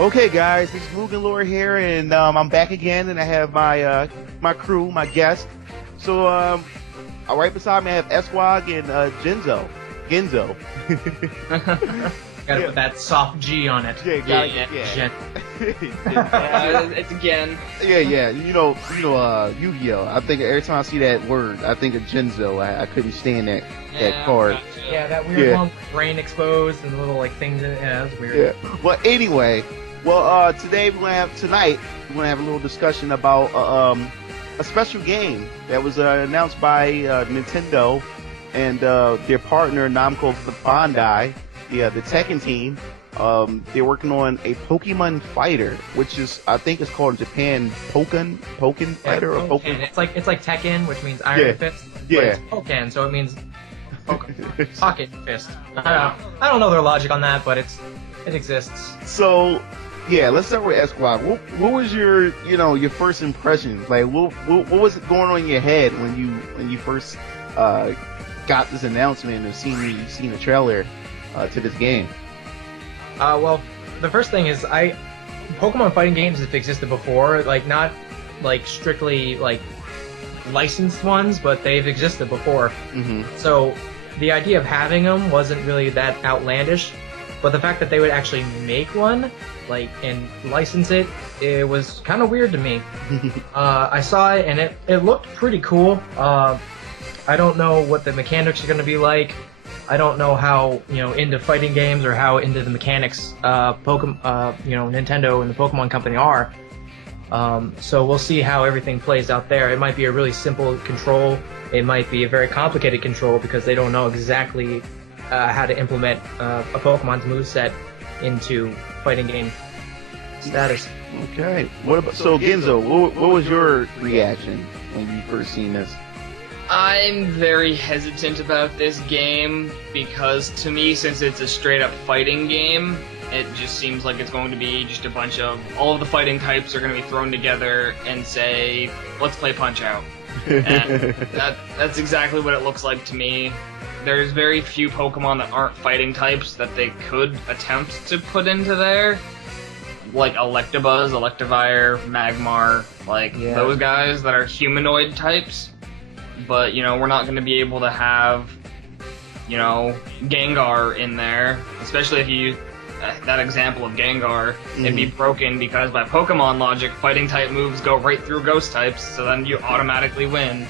Okay, guys, this is MugenLord here, and I'm back again, and I have my crew, my guest. So, right beside me, I have Esquog and Genzo. Gotta put that soft G on it. Yeah. It's again. Yeah. You know, Yu-Gi-Oh! I think every time I see that word, I think of Genzo. I couldn't stand that card. Gotcha. Yeah, that weird one with brain exposed and little like things in it. Yeah, that's weird. Yeah. Well, anyway, tonight we're gonna have a little discussion about a special game that was announced by Nintendo and their partner NamcoBandi, the Tekken team. They're working on a Pokemon Fighter, which is, I think it's called in Japan Pokken Fighter or Pokken. It's like Tekken, which means Iron Fist. Yeah. But it's Pokken, so it means Pocket Fist. I don't know their logic on that, but it exists. So, yeah, let's start with Esquog. What was your first impressions? Like, what was going on in your head when you first got this announcement and seen the trailer to this game? Well, the first thing is Pokemon fighting games have existed before, like not like strictly like licensed ones, but they've existed before. Mm-hmm. So the idea of having them wasn't really that outlandish, but the fact that they would actually make one, like, and license it, it was kind of weird to me. I saw it and it looked pretty cool. I don't know what the mechanics are going to be like. I don't know how into fighting games or how into the mechanics Nintendo and the Pokemon Company are. So we'll see how everything plays out there. It might be a really simple control. It might be a very complicated control because they don't know exactly how to implement a Pokemon's moveset into fighting game status. Okay. So Genzo, what was your reaction when you first seen this? I'm very hesitant about this game because to me, since it's a straight up fighting game, it just seems like it's going to be just a bunch of all of the fighting types are going to be thrown together and say, let's play Punch Out. And that's exactly what it looks like to me. There's very few Pokemon that aren't fighting types that they could attempt to put into there. Like Electabuzz, Electivire, Magmar, those guys that are humanoid types. But, we're not going to be able to have, Gengar in there, especially if you use that example of Gengar. It'd be broken because by Pokemon logic, fighting type moves go right through ghost types, so then you automatically win.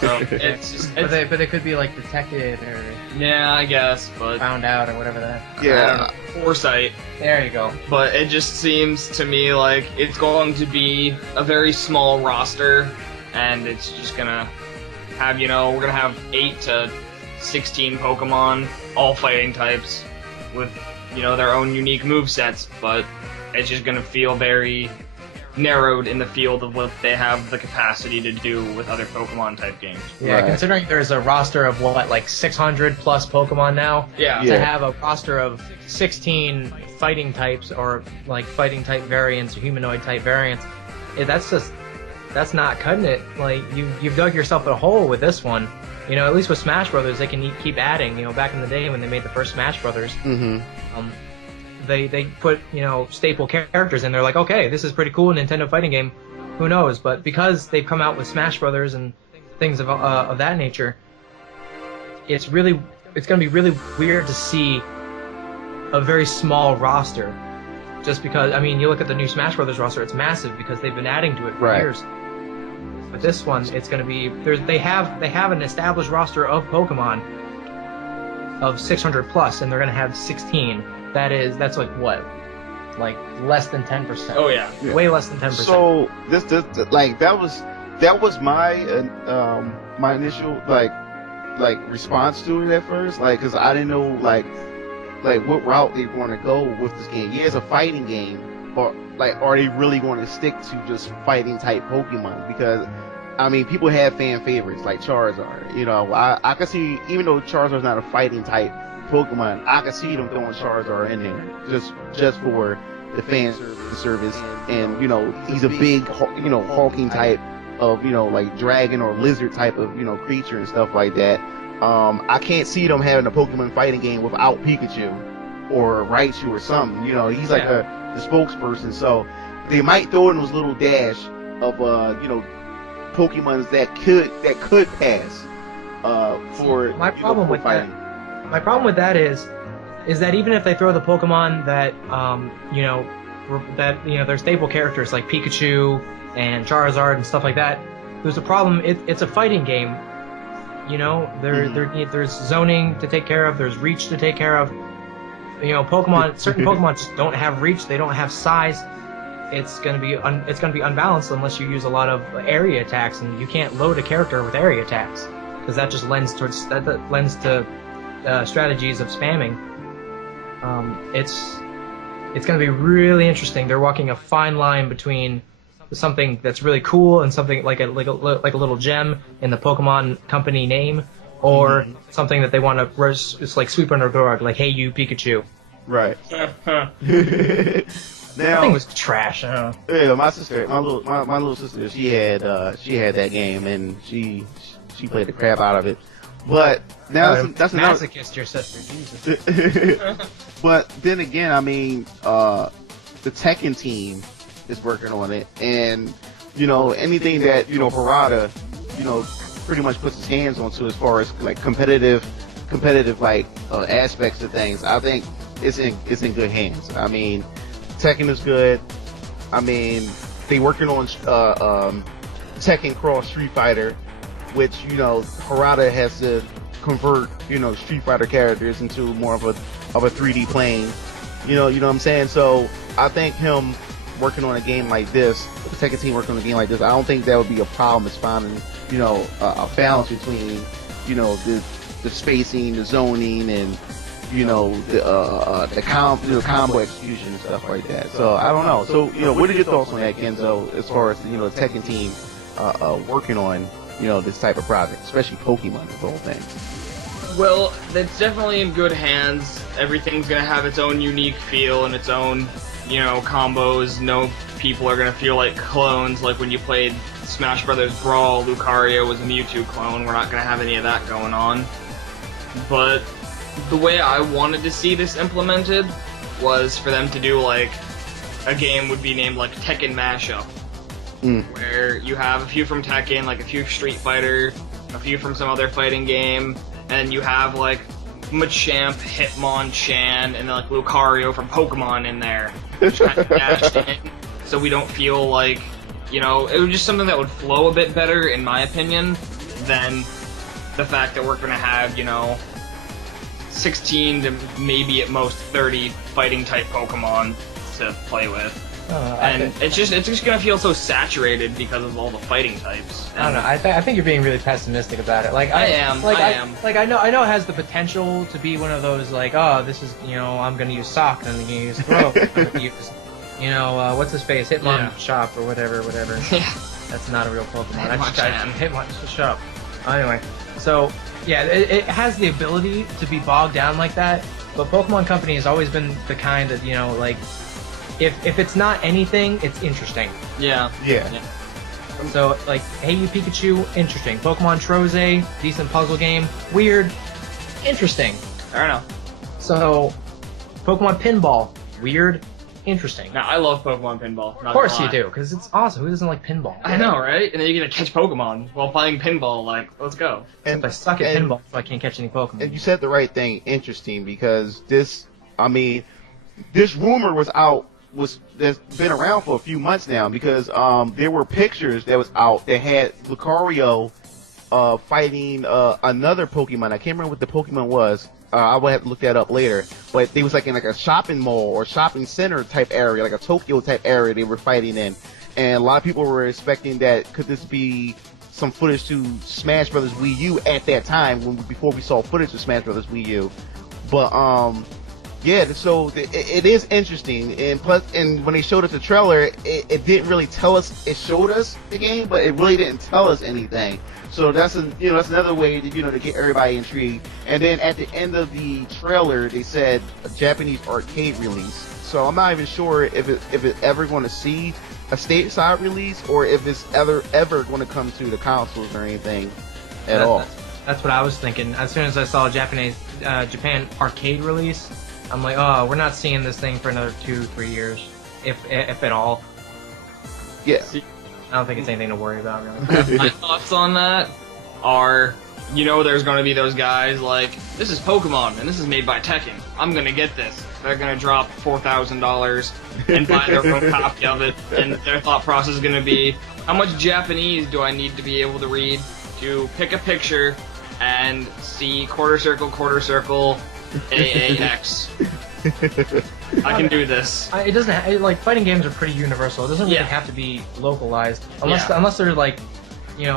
So it's just... But they could be, detected or... Yeah, I guess, but... Found out or whatever that... Yeah. I don't know. Foresight. There you go. But it just seems to me like it's going to be a very small roster, and it's just gonna have, we're gonna have 8 to 16 Pokemon, all fighting types, with, their own unique movesets, but it's just gonna feel very narrowed in the field of what they have the capacity to do with other Pokemon type games. Yeah, right. Considering there's a roster of 600 plus Pokemon now, Yeah. to have a roster of 16 fighting types or fighting type variants or humanoid type variants, that's not cutting it. You've dug yourself a hole with this one. At least with Smash Brothers, they can keep adding. Back in the day when they made the first Smash Brothers, they put staple characters in. They're like, okay, this is pretty cool, Nintendo fighting game. Who knows? But because they've come out with Smash Brothers and things of that nature, it's going to be really weird to see a very small roster. Just because, you look at the new Smash Brothers roster, it's massive because they've been adding to it for years. But this one, it's going to be they have an established roster of Pokemon of 600 plus, and they're going to have 16. That's less than 10%. Oh yeah. Way less than 10%. So that was my my initial response to it at first, because I didn't know what route they want to go with this game. Yeah, it's a fighting game, or are they really going to stick to just fighting type Pokemon? Because people have fan favorites like Charizard. I can see, even though Charizard's not a fighting type Pokemon, I can see them throwing Charizard in there just for the fan service. And he's a big hulking type of dragon or lizard type of creature and stuff like that. I can't see them having a Pokemon fighting game without Pikachu. or Raichu or something. You know, he's like the spokesperson. So they might throw in those little dash of Pokemons that could pass for my problem with fighting. My problem with that is that even if they throw the Pokemon that they're staple characters like Pikachu and Charizard and stuff like that, there's a problem. It's a fighting game. You know, there's zoning to take care of. There's reach to take care of. You know, certain Pokemon just don't have reach. They don't have size. It's gonna be unbalanced unless you use a lot of area attacks, and you can't load a character with area attacks because that just lends to strategies of spamming. It's gonna be really interesting. They're walking a fine line between something that's really cool and something like a little gem in the Pokemon company name, or something that they want to just like sweep under the rug, like "Hey, you Pikachu." Right. That thing was trash. Yeah, my little sister, she had that game and she played the crap out of it. But now that's another masochist, your sister, Jesus. But then again, I mean, the Tekken team is working on it, and anything that Harada, pretty much puts his hands onto as far as like competitive like aspects of things, I think it's in good hands. I mean, Tekken is good. I mean, they working on Tekken Cross Street Fighter, which Harada has to convert Street Fighter characters into more of a 3D plane. You know what I'm saying? So I think him working on a game like this, the Tekken team working on a game like this, I don't think that would be a problem. It's finding a balance between the spacing, the zoning, and the combo execution and stuff like that. So I don't know. So what are your thoughts on that, Genzo, as far as the Tekken team working on this type of project, especially Pokemon, the whole thing? Well, it's definitely in good hands. Everything's gonna have its own unique feel and its own combos. No people are gonna feel like clones, like when you played Smash Brothers Brawl, Lucario was a Mewtwo clone. We're not gonna have any of that going on. But the way I wanted to see this implemented was for them to do like a game would be named like Tekken Mashup, where you have a few from Tekken, like a few Street Fighter, a few from some other fighting game, and you have like Machamp, Hitmonchan, and then like Lucario from Pokemon in there, just kind of dashed in, so we don't feel like it was just something that would flow a bit better, in my opinion, than the fact that we're gonna have 16 to maybe at most 30 fighting type Pokemon to play with. And it's just gonna feel so saturated because of all the fighting types. I don't know. I think you're being really pessimistic about it. Like I am. I know it has the potential to be one of those like, oh, this is I'm gonna use Sock, and I'm gonna use Throw, I'm gonna use what's his face, Hitmonchan or whatever. Yeah. That's not a real Pokemon. Hitmonchan. Shut up. Anyway, so yeah, it has the ability to be bogged down like that, but Pokemon Company has always been the kind that like. If it's not anything, it's interesting. Yeah. So, like, Hey You Pikachu, interesting. Pokemon Troze, decent puzzle game. Weird, interesting. I don't know. So, Pokemon Pinball, weird, interesting. Now, I love Pokemon Pinball. Of course you do, because it's awesome. Who doesn't like pinball? I know, right? And then you get to catch Pokemon while playing pinball. Like, let's go. And I suck at pinball, so I can't catch any Pokemon. And you said the right thing, interesting, because this rumor was out. That's been around for a few months now, because there were pictures that was out that had Lucario fighting another Pokemon. I can't remember what the Pokemon was. I will have to look that up later. But they was like in like a shopping mall or shopping center type area, like a Tokyo type area they were fighting in. And a lot of people were expecting that could this be some footage to Smash Brothers Wii U at that time before we saw footage of Smash Brothers Wii U. But yeah, so it is interesting, and plus, and when they showed us the trailer, it didn't really tell us. It showed us the game, but it really didn't tell us anything. So that's that's another way to to get everybody intrigued. And then at the end of the trailer, they said a Japanese arcade release. So I'm not even sure if it's ever going to see a stateside release, or if it's ever going to come to the consoles or anything at all. That's what I was thinking. As soon as I saw a Japan arcade release, I'm like, oh, we're not seeing this thing for another 2-3 years, if at all. Yeah. I don't think it's anything to worry about, really. My thoughts on that are, there's going to be those guys like, this is Pokemon, and this is made by Tekken. I'm going to get this. They're going to drop $4,000 and buy their own copy of it, and their thought process is going to be, how much Japanese do I need to be able to read to pick a picture and see quarter circle, AAX. I can do this. It doesn't like fighting games are pretty universal. It doesn't really have to be localized unless they're like,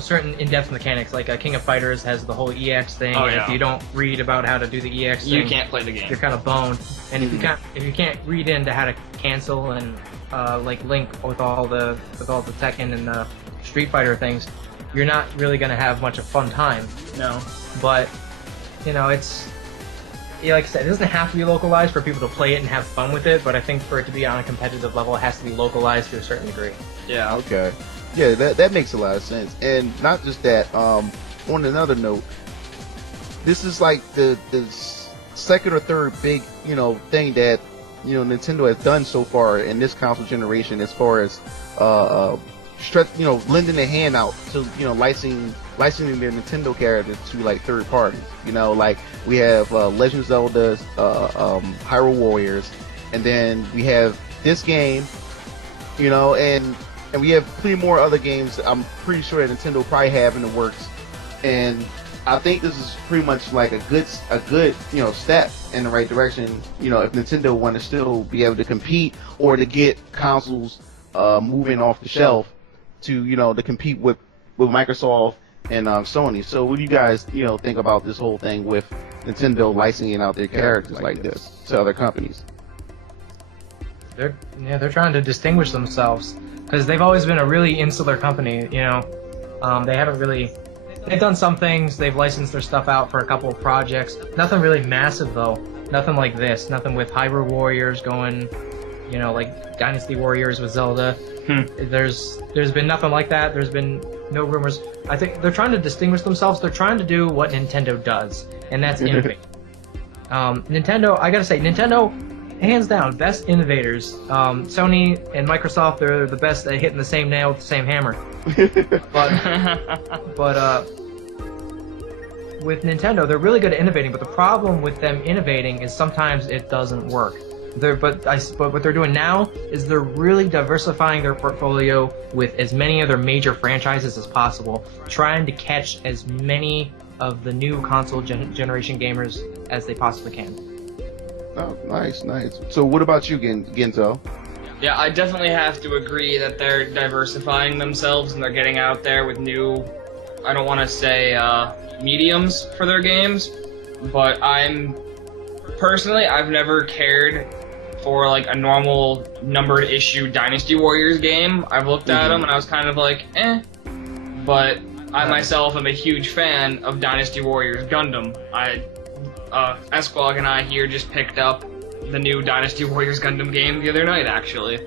certain in-depth mechanics. Like King of Fighters has the whole EX thing. Oh, and yeah. if you don't read about how to do the EX thing, You can't play the game. You're kind of boned. And if you can't read into how to cancel and like link with all the Tekken and the Street Fighter things, you're not really gonna have much of a fun time. No. But it's. Yeah, like I said, it doesn't have to be localized for people to play it and have fun with it, but I think for it to be on a competitive level, it has to be localized to a certain degree. Yeah. Okay. Yeah, that makes a lot of sense. And not just that, on another note, this is like the second or third big, thing that, Nintendo has done so far in this console generation as far as, lending a hand out to, licensing their Nintendo characters to like third parties. Like we have Legend of Zelda, Hyrule Warriors, and then we have this game, and we have plenty more other games. I'm pretty sure that Nintendo probably have in the works, and I think this is pretty much like a good step in the right direction. If Nintendo want to still be able to compete or to get consoles moving off the shelf to to compete with Microsoft and Sony. So what do you guys think about this whole thing with Nintendo licensing out their characters like this to other companies? They're trying to distinguish themselves because they've always been a really insular company. They haven't really. They've done some things. They've licensed their stuff out for a couple of projects. Nothing really massive though. Nothing like this. Nothing with Hyrule Warriors going. Like Dynasty Warriors with Zelda. There's been nothing like that. There's been no rumors. I think they're trying to distinguish themselves. They're trying to do what Nintendo does, and that's innovate. Nintendo, I gotta say, Nintendo, hands down, best innovators. Sony and Microsoft, they're the best at hitting the same nail with the same hammer. But with Nintendo, they're really good at innovating. But the problem with them innovating is sometimes it doesn't work. But what they're doing now is they're really diversifying their portfolio with as many of their major franchises as possible, trying to catch as many of the new console generation gamers as they possibly can. Oh, nice. So what about you, Genzo? Yeah, I definitely have to agree that they're diversifying themselves and they're getting out there with new, I don't want to say mediums for their games, but personally, I've never cared for like a normal numbered issue Dynasty Warriors game. I've looked at them and I was kind of like, but I myself am a huge fan of Dynasty Warriors Gundam. Esquog and I here just picked up the new Dynasty Warriors Gundam game the other night, actually.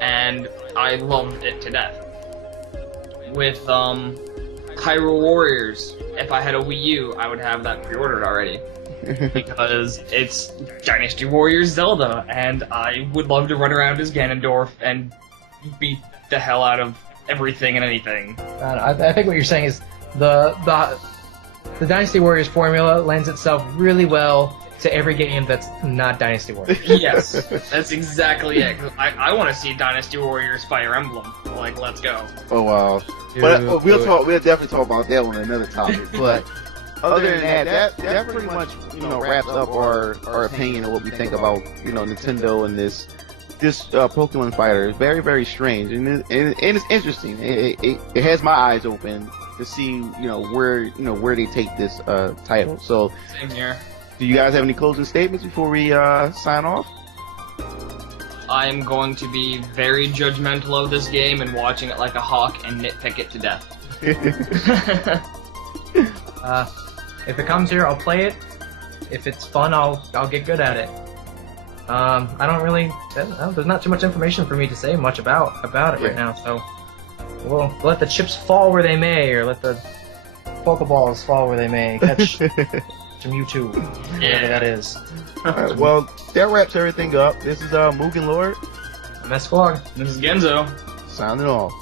And I loved it to death. With Hyrule Warriors, if I had a Wii U, I would have that pre-ordered already. Because it's Dynasty Warriors Zelda, and I would love to run around as Ganondorf and beat the hell out of everything and anything. I think what you're saying is the Dynasty Warriors formula lends itself really well to every game that's not Dynasty Warriors. Yes, that's exactly it. I want to see Dynasty Warriors Fire Emblem. Like, let's go. Oh wow! But we'll definitely talk about that on another topic. But other than that pretty much wraps up our opinion of what we think about Nintendo and this Pokemon Fighter. It's very, very strange and it's interesting. It has my eyes open to see where they take this title. So Same here. Do you guys have any closing statements before we sign off? I'm going to be very judgmental of this game and watching it like a hawk and nitpick it to death. If it comes here, I'll play it. If it's fun, I'll get good at it. There's not too much information for me to say much about it right now, so we'll let the chips fall where they may, or let the Pokeballs fall where they may. to Mewtwo, whatever Yeah. that is. Alright, well, that wraps everything up. This is MugenLord I'm Esquog. This is Genzo. signing off.